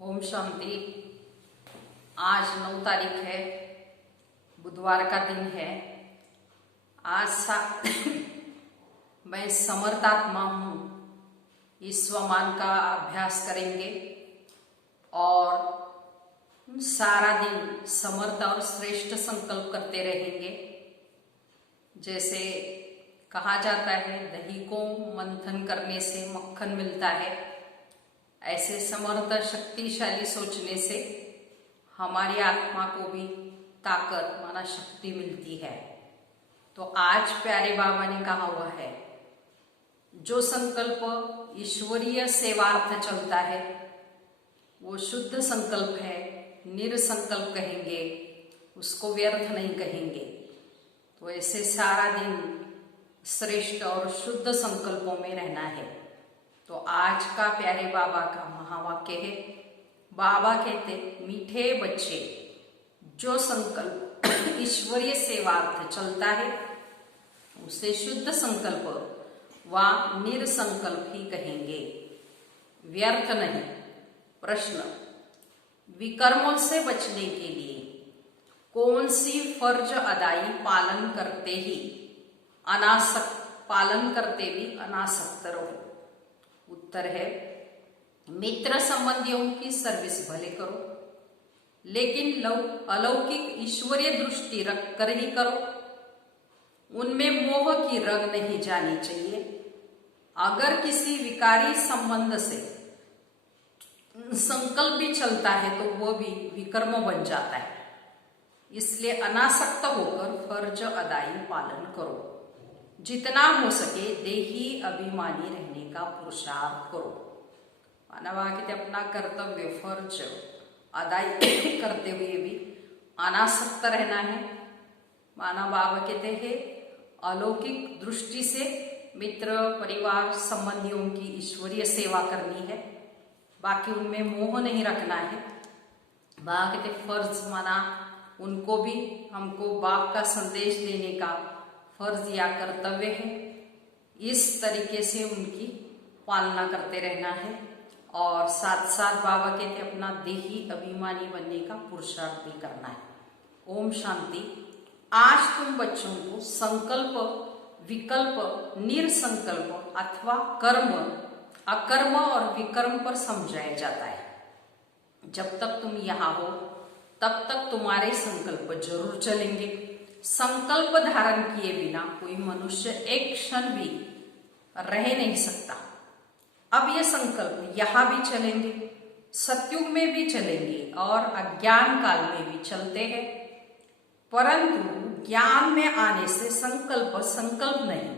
ओम शांति। आज 9 तारीख है, बुधवार का दिन है। आज मैं समर्थात्मा हूँ, इस स्वमान का अभ्यास करेंगे और सारा दिन समर्थ और श्रेष्ठ संकल्प करते रहेंगे। जैसे कहा जाता है, दही को मंथन करने से मक्खन मिलता है, ऐसे समर्थ शक्तिशाली सोचने से हमारी आत्मा को भी ताकत माना शक्ति मिलती है। तो आज प्यारे बाबा ने कहा हुआ है, जो संकल्प ईश्वरीय सेवार्थ चलता है वो शुद्ध संकल्प है, निरसंकल्प कहेंगे, उसको व्यर्थ नहीं कहेंगे। तो ऐसे सारा दिन श्रेष्ठ और शुद्ध संकल्पों में रहना है। तो आज का प्यारे बाबा का महावाक्य है। बाबा कहते, मीठे बच्चे, जो संकल्प ईश्वरीय सेवार्थ चलता है उसे शुद्ध संकल्प व निरसंकल्प ही कहेंगे, व्यर्थ नहीं। प्रश्न, विकर्मों से बचने के लिए कौन सी फर्ज अदाई पालन करते भी अनासक्त रहो? उत्तर है, मित्र संबंधियों की सर्विस भले करो, लेकिन अलौकिक ईश्वरीय दृष्टि रख कर ही करो। उनमें मोह की रग नहीं जानी चाहिए। अगर किसी विकारी संबंध से संकल्प भी चलता है तो वह भी विकर्म बन जाता है। इसलिए अनासक्त होकर फर्ज अदाई पालन करो। जितना हो सके देही अभिमानी रहने का पुरुषार्थ करो। मानव कहते अपना कर्तव्य फर्ज अदाई करते हुए भी अनासक्त रहना है। मानव बाबा कहते हैं, अलौकिक दृष्टि से मित्र परिवार संबंधियों की ईश्वरीय सेवा करनी है, बाकी उनमें मोह नहीं रखना है। बाबा कहते फर्ज माना उनको भी हमको बाप का संदेश देने का फर्ज या कर्तव्य है। इस तरीके से उनकी पालना करते रहना है और साथ साथ बाबा कहते अपना देही अभिमानी बनने का पुरुषार्थ भी करना है। ओम शांति। आज तुम बच्चों को संकल्प, विकल्प, निरसंकल्प अथवा कर्म, अकर्म और विकर्म पर समझाया जाता है। जब तक तुम यहाँ हो तब तक तुम्हारे संकल्प जरूर चलेंगे। संकल्प धारण किए बिना कोई मनुष्य एक क्षण भी रह नहीं सकता। अब ये संकल्प यहाँ भी चलेंगे, सतयुग में भी चलेंगे और अज्ञान काल में भी चलते हैं। परंतु ज्ञान में आने से संकल्प नहीं,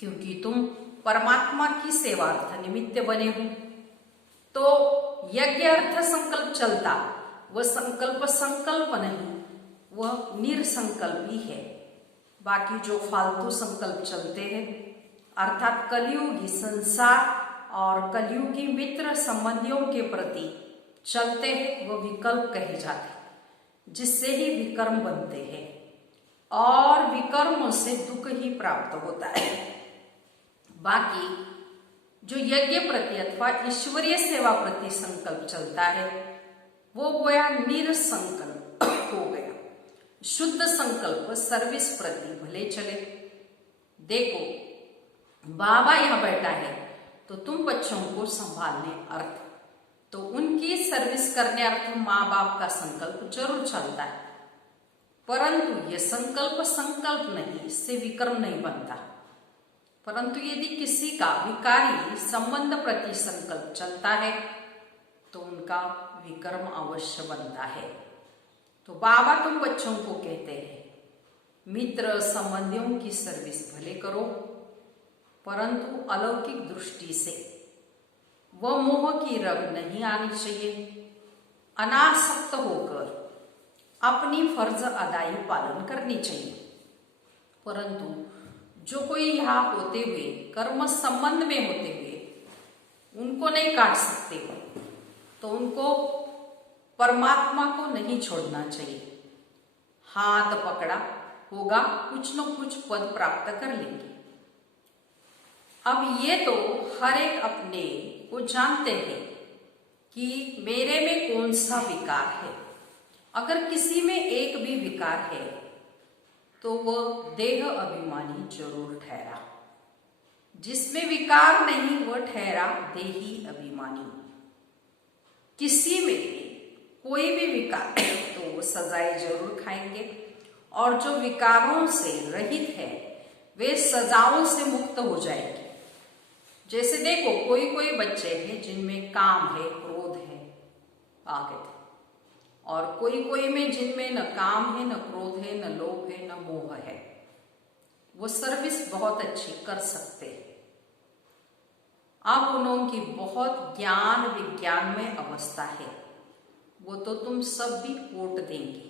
क्योंकि तुम परमात्मा की सेवार्थ निमित्त बने हो। तो यज्ञ अर्थ संकल्प चलता, वह संकल्प नहीं, वह निरसंकल्प ही है। बाकी जो फालतू संकल्प चलते हैं अर्थात कलयुगी संसार और कलयुगी मित्र संबंधियों के प्रति चलते हैं, वह विकल्प कहे जाते हैं, जिससे ही विकर्म बनते हैं और विकर्मों से दुख ही प्राप्त होता है। बाकी जो यज्ञ प्रति अथवा ईश्वरीय सेवा प्रति संकल्प चलता है वो गोया निरसंकल्प हो गया। शुद्ध संकल्प सर्विस प्रति भले चले। देखो, बाबा यहाँ बैठा है तो तुम बच्चों को संभालने अर्थ, तो उनकी सर्विस करने अर्थ माँ बाप का संकल्प जरूर चलता है। परंतु ये संकल्प नहीं, इससे विकर्म नहीं बनता। परंतु यदि किसी का विकारी संबंध प्रति संकल्प चलता है तो उनका विकर्म अवश्य बनता है। तो बाबा तुम बच्चों को कहते हैं, मित्र संबंधियों की सर्विस भले करो, परंतु अलौकिक दृष्टि से वह मोह की रग नहीं आनी चाहिए। अनासक्त होकर अपनी फर्ज अदाई पालन करनी चाहिए। परंतु जो कोई यहाँ होते हुए कर्म संबंध में होते हुए उनको नहीं काट सकते, तो उनको परमात्मा को नहीं छोड़ना चाहिए। हाथ पकड़ा होगा, कुछ न कुछ पद प्राप्त कर लेंगे। अब ये तो हर एक अपने को जानते हैं कि मेरे में कौन सा विकार है। अगर किसी में एक भी विकार है तो वह देह अभिमानी जरूर ठहरा। जिसमें विकार नहीं वह ठहरा देही अभिमानी। किसी में भी कोई भी विकार है तो वो सजाएं जरूर खाएंगे, और जो विकारों से रहित है वे सजाओं से मुक्त हो जाएंगे। जैसे देखो, कोई कोई बच्चे हैं जिनमें काम है, क्रोध है, आगे थे, और कोई कोई में जिनमें न काम है, न क्रोध है, न लोभ है, न मोह है। वो सर्विस बहुत अच्छी कर सकते हैं। अब उनकी बहुत ज्ञान विज्ञान में अवस्था है, वो तो तुम सब भी वोट देंगे।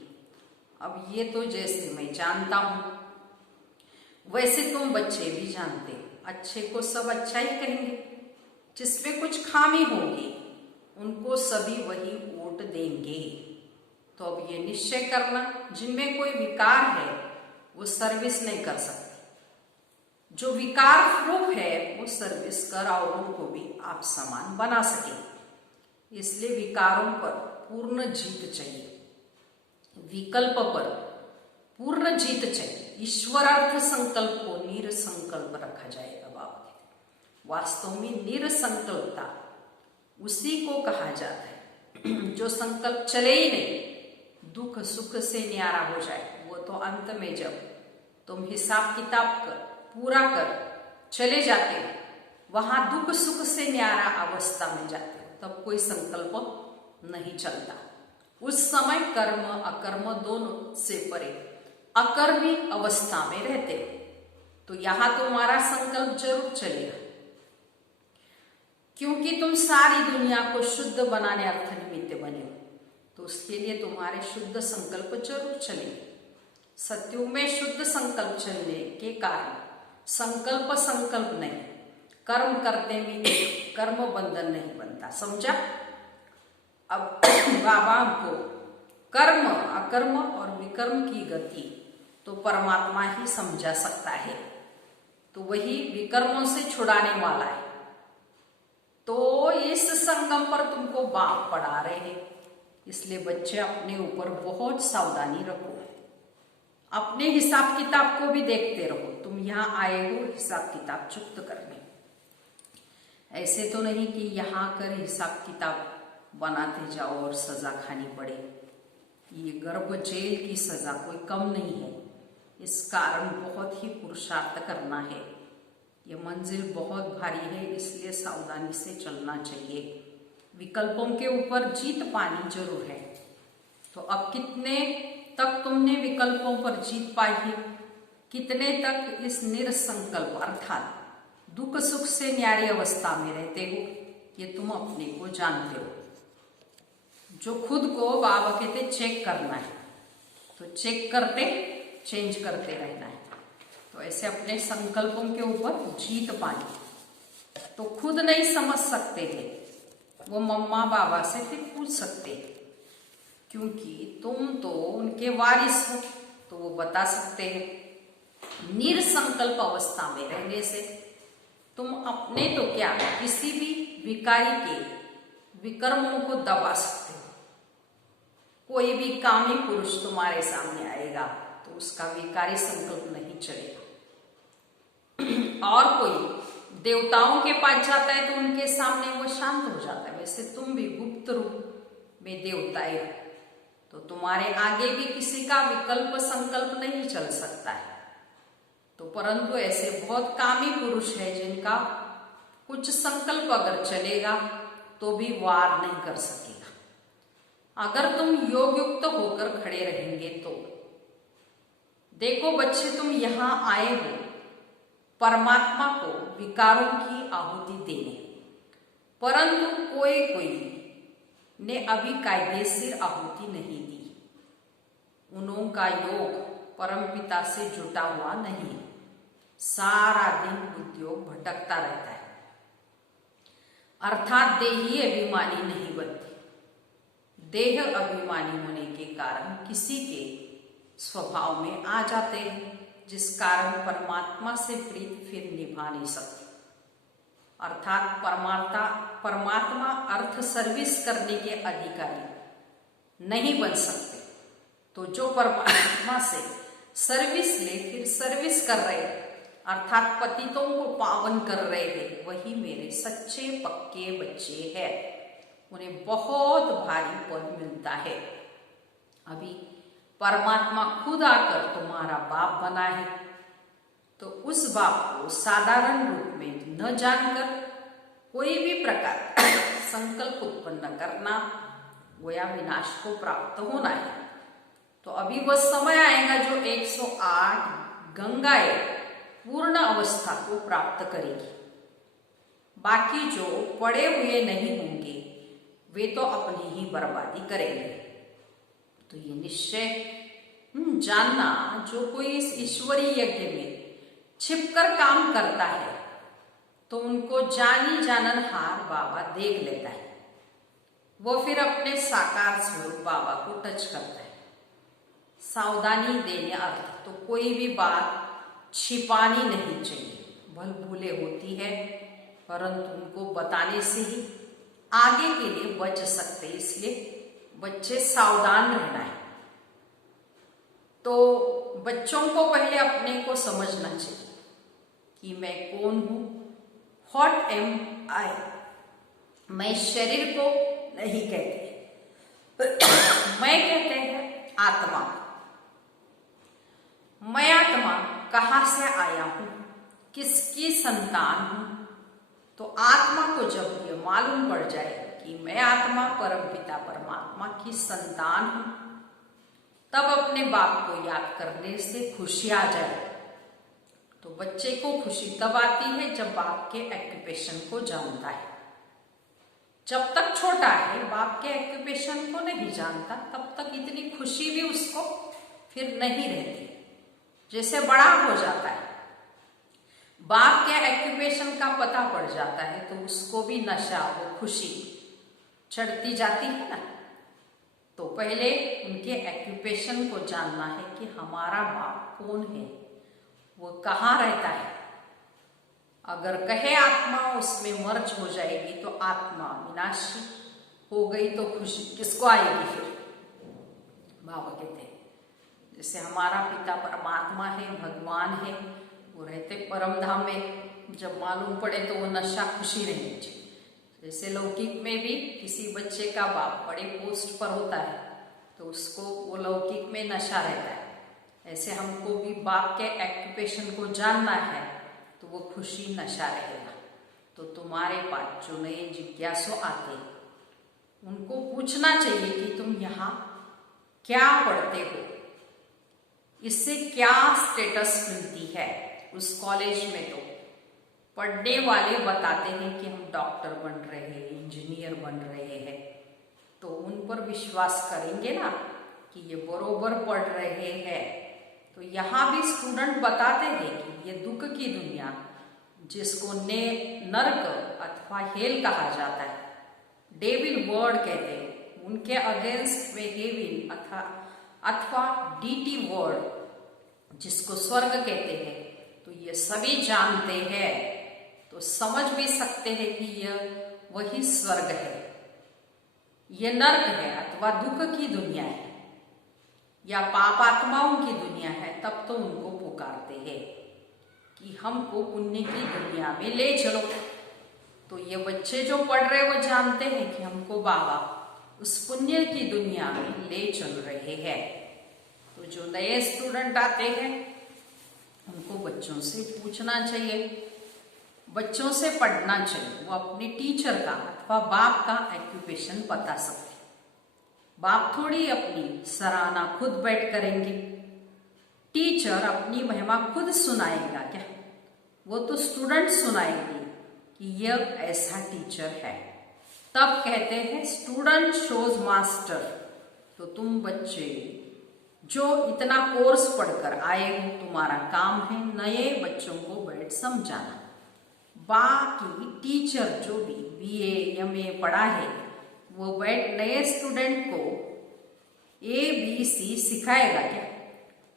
अब ये तो जैसे मैं जानता हूं वैसे तुम बच्चे भी जानते, अच्छे को सब अच्छा ही कहेंगे, जिसमें कुछ खामी होगी उनको सभी वही वोट देंगे। तो अब ये निश्चय करना, जिनमें कोई विकार है वो सर्विस नहीं कर सकते। जो विकार प्रूफ है वो सर्विस कर औरों को भी आप समान बना सके। इसलिए विकारों पर पूर्ण जीत चाहिए, विकल्प पर पूर्ण जीत चाहिए। ईश्वरार्थ संकल्प को निरसंकल्प रखा जाएगा। बाबा कहते वास्तव में निरसंकल्पता उसी को कहा जाता है जो संकल्प चले ही नहीं, दुख सुख से न्यारा हो जाए। वो तो अंत में जब तुम हिसाब किताब कर पूरा कर चले जाते हो, वहां दुख सुख से न्यारा अवस्था में जाते हो, तब कोई संकल्प नहीं चलता। उस समय कर्म अकर्म दोनों से परे अकर्मी अवस्था में रहते हो, तो यहां तुम्हारा संकल्प जरूर चलेगा, क्योंकि तुम सारी दुनिया को शुद्ध बनाने अर्थ निमित्त बने हो। तो उसके लिए तुम्हारे शुद्ध संकल्प जरूर चलेंगे। सत्युग में शुद्ध संकल्प चलने के कारण संकल्प संकल्प नहीं, कर्म करते भी कर्म बंधन नहीं बनता। समझा? अब बाबा हमको कर्म अकर्म और विकर्म की गति तो परमात्मा ही समझा सकता है, तो वही विकर्मों से छुड़ाने वाला है। तो इस संगम पर तुमको बाप पढ़ा रहे हैं, इसलिए बच्चे अपने ऊपर बहुत सावधानी रखो, अपने हिसाब किताब को भी देखते रहो। तुम यहाँ आए हो हिसाब किताब चुक्त करने, ऐसे तो नहीं कि यहाँ कर हिसाब किताब बनाते जाओ और सजा खानी पड़े। ये गर्भ जेल की सजा कोई कम नहीं है। इस कारण बहुत ही पुरुषार्थ करना है। ये मंजिल बहुत भारी है, इसलिए सावधानी से चलना चाहिए। विकल्पों के ऊपर जीत पानी जरूर है। तो अब कितने तक तुमने विकल्पों पर जीत पाई है, कितने तक इस निरसंकल्प अर्थात दुख सुख से न्यारी अवस्था में रहते हो, ये तुम अपने को जानते हो। जो खुद को बाबा कहते चेक करना है, तो चेक करते चेंज करते रहना है। तो ऐसे अपने संकल्पों के ऊपर जीत पानी तो खुद नहीं समझ सकते थे, वो मम्मा बाबा से फिर पूछ सकते, क्योंकि तुम तो उनके वारिस हो, तो वो बता सकते हैं। निरसंकल्प अवस्था में रहने से तुम अपने तो क्या किसी भी विकारी के विकर्मों को दबा सकते हो। कोई भी कामी पुरुष तुम्हारे सामने आएगा तो उसका विकारी संकल्प नहीं चलेगा। और कोई देवताओं के पास जाता है तो उनके सामने वो शांत हो जाता है। वैसे तुम भी गुप्त रूप में देवताएं हो, तो तुम्हारे आगे भी किसी का विकल्प संकल्प नहीं चल सकता है। तो परंतु ऐसे बहुत कामी पुरुष है जिनका कुछ संकल्प अगर चलेगा तो भी वार नहीं कर सकेगा। अगर तुम योग युक्त होकर खड़े रहेंगे तो देखो बच्चे, तुम यहां आए हो परमात्मा को विकारों की आहुति देने, परंतु कोई कोई ने अभी कायदेशीर आहुति नहीं दी। उनका योग परमपिता से जुटा हुआ नहीं, सारा दिन उद्योग भटकता रहता है, अर्थात देही अभिमानी नहीं बनती। देह अभिमानी होने के कारण किसी के स्वभाव में आ जाते हैं, जिस कारण परमात्मा से प्रीति फिर निभा नहीं सकते। अर्थात परमात्मा अर्थ सर्विस करने के अधिकारी नहीं बन सकते। तो जो परमात्मा से सर्विस ले फिर सर्विस कर रहे अर्थात पतितों को पावन कर रहे हैं, वही मेरे सच्चे पक्के बच्चे हैं। उन्हें बहुत भारी पद मिलता है। अभी परमात्मा खुद आकर तुम्हारा बाप बना है, तो उस बाप को साधारण रूप में न जानकर कोई भी प्रकार संकल्प उत्पन्न करना गोया विनाश को प्राप्त होना है। तो अभी वह समय आएगा जो 108 गंगाएं पूर्ण अवस्था को प्राप्त करेगी। बाकी जो पड़े हुए नहीं होंगे वे तो अपनी ही बर्बादी करेंगे। तो ये निश्चय जानना, जो कोई इस ईश्वरीय यज्ञ में छिपकर काम करता है तो उनको जानी जाननहार बाबा देख लेता है। वो फिर अपने साकार स्वरूप बाबा को टच करता है। सावधानी देने अर्थ तो कोई भी बात छिपानी नहीं चाहिए। भल भूले होती है परंतु उनको बताने से ही आगे के लिए बच सकते, इसलिए बच्चे सावधान रहना है। तो बच्चों को पहले अपने को समझना चाहिए कि मैं कौन हूं, व्हाट एम आई। मैं शरीर को नहीं कहते, मैं कहते हैं आत्मा। मैं आत्मा कहाँ से आया हूं, किसकी संतान हूं। तो आत्मा को जब ये मालूम पड़ जाए कि मैं आत्मा परमपिता परमात्मा की संतान हूं, तब अपने बाप को याद करने से खुशी आ जाए। तो बच्चे को खुशी तब आती है जब बाप के ऑक्यूपेशन को जानता है। जब तक छोटा है बाप के ऑक्यूपेशन को नहीं जानता, तब तक इतनी खुशी भी उसको फिर नहीं रहती। जैसे बड़ा हो जाता है, बाप के ऑक्यूपेशन का पता पड़ जाता है, तो उसको भी नशा, वो खुशी चढ़ती जाती है ना। तो पहले उनके ऑक्यूपेशन को जानना है कि हमारा बाप कौन है, वो कहाँ रहता है। अगर कहे आत्मा उसमें मर्ज हो जाएगी तो आत्मा विनाशी हो गई, तो खुशी किसको आएगी फिर। बाबा कहते हैं जैसे हमारा पिता परमात्मा है, भगवान है, वो रहते परम धाम में। जब मालूम पड़े तो वो नशा खुशी रहनी चाहिए। जैसे लौकिक में भी किसी बच्चे का बाप बड़े पोस्ट पर होता है तो उसको वो लौकिक में नशा रहता है। ऐसे हमको भी बाप के ऑक्यूपेशन को जानना है तो वो खुशी नशा रहेगा। तो तुम्हारे पास जो नए जिज्ञासु आते उनको पूछना चाहिए कि तुम यहाँ क्या पढ़ते हो, इससे क्या स्टेटस मिलती है। उस कॉलेज में तो पढ़ने वाले बताते हैं कि हम डॉक्टर बन रहे हैं, इंजीनियर बन रहे हैं, तो उन पर विश्वास करेंगे ना कि ये बरोबर पढ़ रहे हैं। तो यहाँ भी स्टूडेंट बताते हैं कि ये दुख की दुनिया, जिसको नरक अथवा हेल कहा जाता है, डेविल वर्ड कहते हैं, उनके अगेंस्ट में हेविन अथवा डीटी वर्ड जिसको स्वर्ग कहते हैं, तो ये सभी जानते हैं। तो समझ भी सकते हैं कि यह वही स्वर्ग है, यह नर्क है अथवा दुख की दुनिया है या पाप आत्माओं की दुनिया है। तब तो उनको पुकारते हैं कि हमको पुण्य की दुनिया में ले चलो। तो ये बच्चे जो पढ़ रहे वो जानते हैं कि हमको बाबा उस पुण्य की दुनिया में ले चल रहे हैं। तो जो नए स्टूडेंट आते हैं उनको बच्चों से पूछना चाहिए, बच्चों से पढ़ना चाहिए। वो अपने टीचर का अथवा बाप का ऑक्यूपेशन बता सकते। बाप थोड़ी अपनी सराहना खुद बैठ करेंगे, टीचर अपनी महिमा खुद सुनाएगा क्या, वो तो स्टूडेंट सुनाएंगे कि यह ऐसा टीचर है। तब कहते हैं स्टूडेंट शोज मास्टर। तो तुम बच्चे जो इतना कोर्स पढ़कर आए हो, तुम्हारा काम है नए बच्चों को बैठ समझाना। बाकी टीचर जो भी बीए एमए पढ़ा है वो बैठ नए स्टूडेंट को ABC सिखाएगा क्या।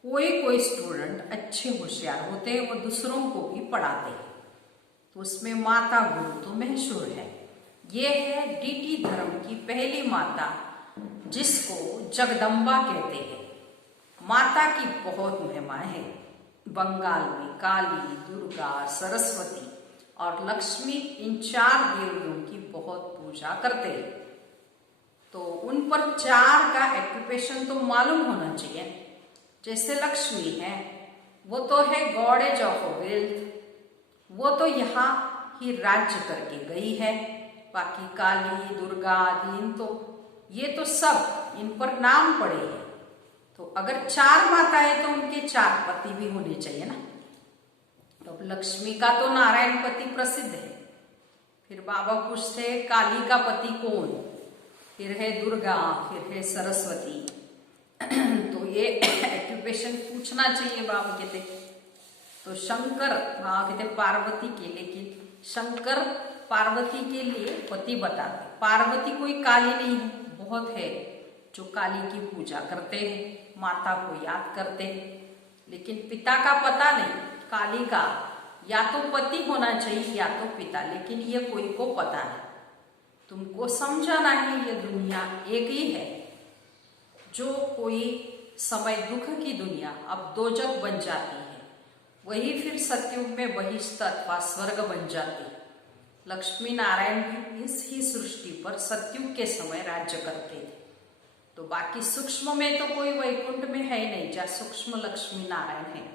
कोई स्टूडेंट अच्छे होशियार होते हैं, वो दूसरों को भी पढ़ाते हैं। तो उसमें माता गुरु तो मशहूर है। ये है डीटी धर्म की पहली माता, जिसको जगदम्बा कहते हैं। माता की बहुत महिमा है। बंगाल में काली, दुर्गा, सरस्वती और लक्ष्मी, इन 4 देवियों की बहुत पूजा करते हैं। तो उन पर 4 का एक्यूपेशन तो मालूम होना चाहिए। जैसे लक्ष्मी है, वो तो है गॉडेज ऑफ वेल्थ, वो तो यहाँ ही राज्य करके गई है। बाकी काली, दुर्गा आदि तो ये तो सब इन पर नाम पड़े हैं। तो अगर 4 माताएं तो उनके 4 पति भी होने चाहिए ना। तो अब लक्ष्मी का तो नारायण पति प्रसिद्ध है। फिर बाबा पूछते काली का पति कौन, फिर है दुर्गा, फिर है सरस्वती। तो ये एक्यूपेशन पूछना चाहिए बाबा कहते। तो शंकर, बाबा कहते पार्वती के, लेकिन शंकर पार्वती के लिए पति बताते। पार्वती कोई काली नहीं है, बहुत है जो काली की पूजा करते हैं, माता को याद करते हैं, लेकिन पिता का पता नहीं। काली का या तो पति होना चाहिए या तो पिता, लेकिन ये कोई को पता नहीं। तुमको समझाना है ये दुनिया एक ही है। जो कोई समय दुख की दुनिया अब दोजक बन जाती है, वही फिर सतयुग में बहिष्ठ अथवा स्वर्ग बन जाती है। लक्ष्मी नारायण भी इस ही सृष्टि पर सतयुग के समय राज्य करते थे। तो बाकी सूक्ष्म में तो कोई वैकुंठ में है नहीं, जहाँ सूक्ष्म लक्ष्मी नारायण है,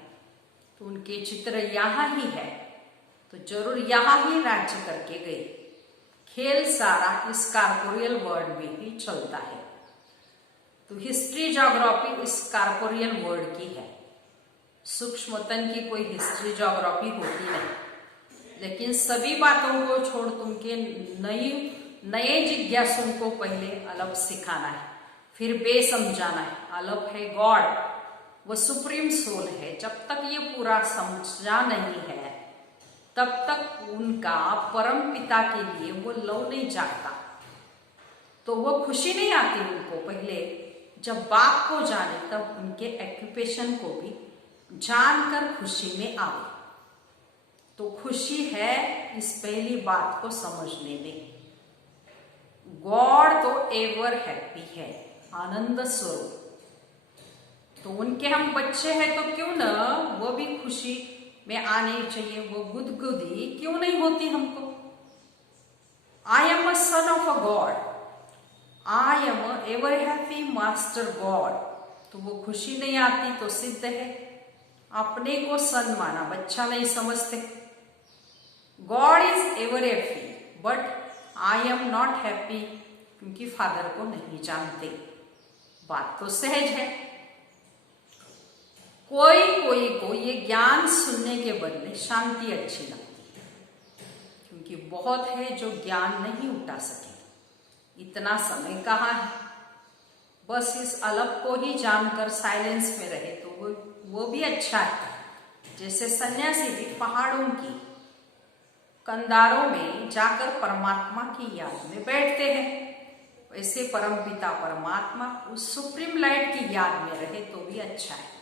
तो उनके चित्र यहाँ ही है, तो जरूर यहाँ ही राज्य करके गए। खेल सारा इस कॉर्पोरियल वर्ल्ड में ही चलता है। तो हिस्ट्री ज्योग्राफी इस कॉर्पोरियल वर्ल्ड की है। सूक्ष्मतन की कोई हिस्ट्री ज्योग्राफी होती नहीं। लेकिन सभी बातों को छोड़ तुमके नए जिज्ञासुओं को पहले अलग सिखाना है, फिर बे समझाना है। अलग है गॉड, वो सुप्रीम सोल है। जब तक ये पूरा समझा नहीं है, तब तक उनका परम पिता के लिए वो लव नहीं जागता। तो वो खुशी नहीं आती उनको। पहले जब बाप को जाने, तब उनके एक्यूपेशन को भी जानकर खुशी में आवे। तो खुशी है इस पहली बात को समझने में। गॉड तो एवर हैप्पी है, आनंद स्वरूप। तो उनके हम बच्चे हैं, तो क्यों न वो भी खुशी में आने चाहिए। वो गुदगुदी क्यों नहीं होती हमको। I am a son of a God, I am a ever happy master God. तो वो खुशी नहीं आती तो सिद्ध है अपने को सन माना, बच्चा नहीं समझते। God is ever happy but I am not happy, क्योंकि फादर को नहीं जानते। बात तो सहज है। कोई को ये ज्ञान सुनने के बदले शांति अच्छी लगती है, क्योंकि बहुत है जो ज्ञान नहीं उठा सके। इतना समय कहाँ है। बस इस अलग को ही जानकर साइलेंस में रहे तो वो भी अच्छा है। जैसे सन्यासी भी पहाड़ों की कंदारों में जाकर परमात्मा की याद में बैठते हैं, वैसे परमपिता परमात्मा उस सुप्रीम लाइट की याद में रहे तो भी अच्छा है।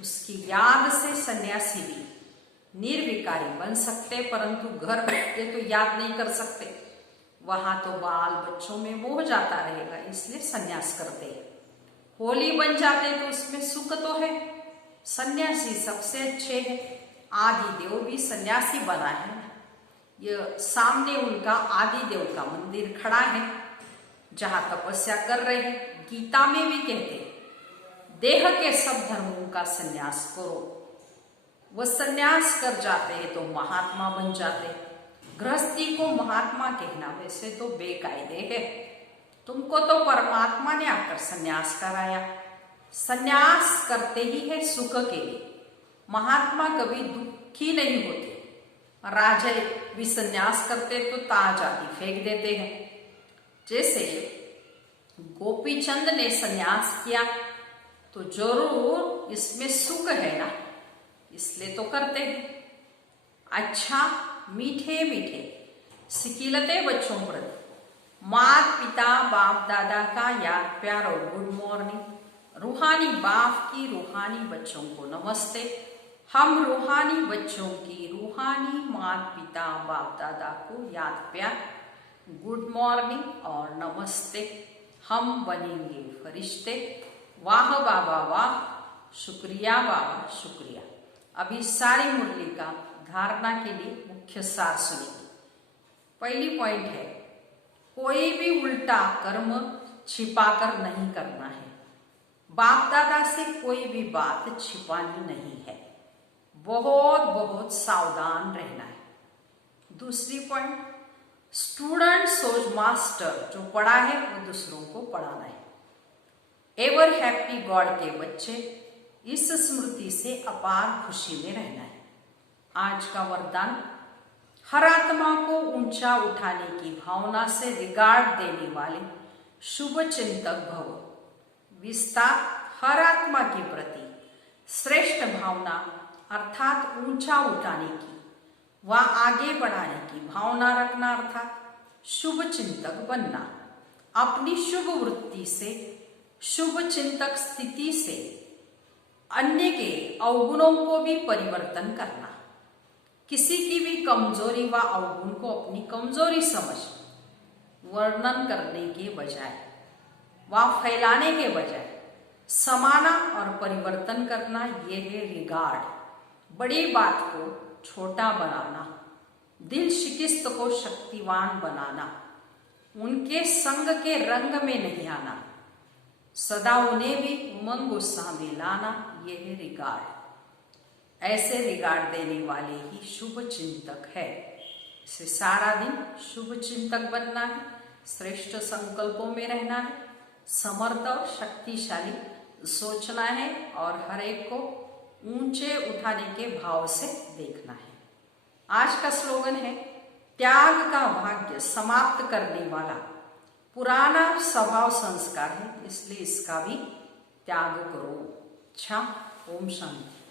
उसकी याद से सन्यासी भी निर्विकारी बन सकते, परंतु घर बैठे तो याद नहीं कर सकते। वहां तो बाल बच्चों में मोह जाता रहेगा, इसलिए सन्यास करते हैं। होली बन जाते तो उसमें सुख तो है। सन्यासी सबसे अच्छे हैं। आदि देव भी सन्यासी बना है। ये सामने उनका आदि देव का मंदिर खड़ा है, जहां तपस्या कर रहे हैं। गीता में भी कहते हैं देह के सब धर्मों का सन्यास करो। वह सन्यास कर जाते हैं तो महात्मा बन जाते हैं। गृहस्थी को महात्मा कहना वैसे तो बेकायदे है। तुमको तो परमात्मा ने आकर सन्यास कराया। सन्यास करते ही है सुख के लिए। महात्मा कभी दुखी नहीं होते। राजा भी सन्यास करते तो ताज आदि फेंक देते हैं। जैसे गोपीचंद ने सन्यास किया तो जरूर इसमें सुख है ना, इसलिए तो करते हैं। अच्छा, मीठे मीठे सिकिलते बच्चों प्रति माता पिता बाप दादा का याद प्यार और गुड मॉर्निंग। रूहानी बाप की रूहानी बच्चों को नमस्ते। हम रूहानी बच्चों की रूहानी माता पिता बाप दादा को याद प्यार गुड मॉर्निंग और नमस्ते। हम बनेंगे फरिश्ते। वाह बाबा वाह, शुक्रिया बाबा शुक्रिया। अभी सारी मुरली का धारणा के लिए मुख्य सार सुनिए। पहली पॉइंट है, कोई भी उल्टा कर्म छिपाकर नहीं करना है। बाप दादा से कोई भी बात छिपानी नहीं है। बहुत बहुत सावधान रहना है। दूसरी पॉइंट, स्टूडेंट सोच मास्टर, जो पढ़ा है वो दूसरों को पढ़ाना है। एवर हैप्पी गॉड के बच्चे, इस स्मृति से अपार खुशी में रहना है। आज का वरदान, हर आत्मा को ऊंचा उठाने की भावना से रिगार्ड देने वाले शुभ चिंतक भव। विस्तार, हर आत्मा के प्रति श्रेष्ठ भावना अर्थात ऊंचा उठाने की व आगे बढ़ाने की भावना रखना अर्थात शुभ चिंतक बनना। अपनी शुभ वृत्ति से, शुभ चिंतक स्थिति से अन्य के अवगुणों को भी परिवर्तन करना। किसी की भी कमजोरी व अवगुण को अपनी कमजोरी समझ वर्णन करने के बजाय व फैलाने के बजाय समाना और परिवर्तन करना, यह है रिगार्ड। बड़ी बात को छोटा बनाना, दिल शिकस्त को शक्तिवान बनाना, उनके संग के रंग में नहीं आना, सदा उन्हें भी उमंग उत्साह में लाना, यह है रिगार्ड। ऐसे रिगार्ड देने वाले ही शुभ चिंतक है। इसे सारा दिन शुभ चिंतक बनना है, श्रेष्ठ संकल्पों में रहना है, समर्थ और शक्तिशाली सोचना है और हर एक को ऊंचे उठाने के भाव से देखना है। आज का स्लोगन है, त्याग का भाग्य समाप्त करने वाला पुराना स्वभाव संस्कार है, इसलिए इसका भी त्याग करो। अच्छा, ओम शांति।